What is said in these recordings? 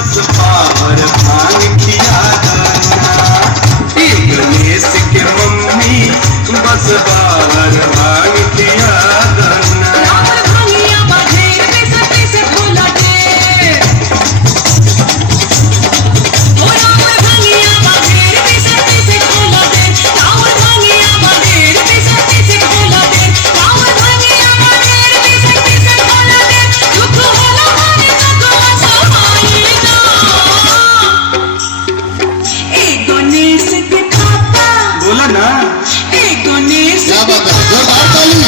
बस power भांग खिया दाना। गणेश के मम्मी बस पावर भांग खिया दाना। बोला ना क्या बात है, जोरदार ताली।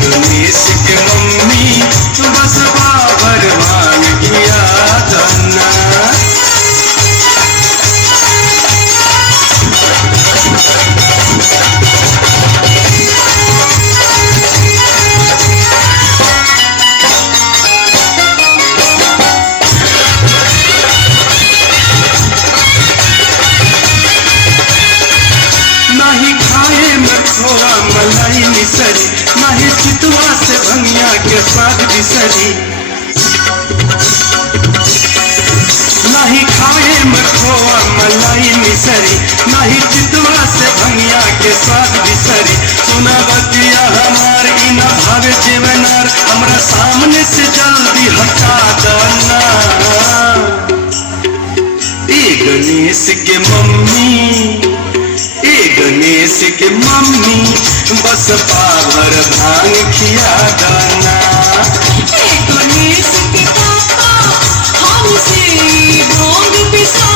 गणेश के मम्मी बस पावर भांग खिया दाना। नहीं खाए में खोआ मलाई मिसरी, नहीं चितवा से भंगिया के स्वाद बिसरी। नहीं खाए में खोआ मलाई मिसरी, नहीं चितवा से भंगिया के स्वाद बिसरी। सुना बतिया हमार इना भावे जेवनार, हमरा सामने से जल्दी हटा देना। गणेश के मम्मी गणेश के मम्मी बस पावर भांग खिया दाना। गणेश के पापा हमसे भांग पिसा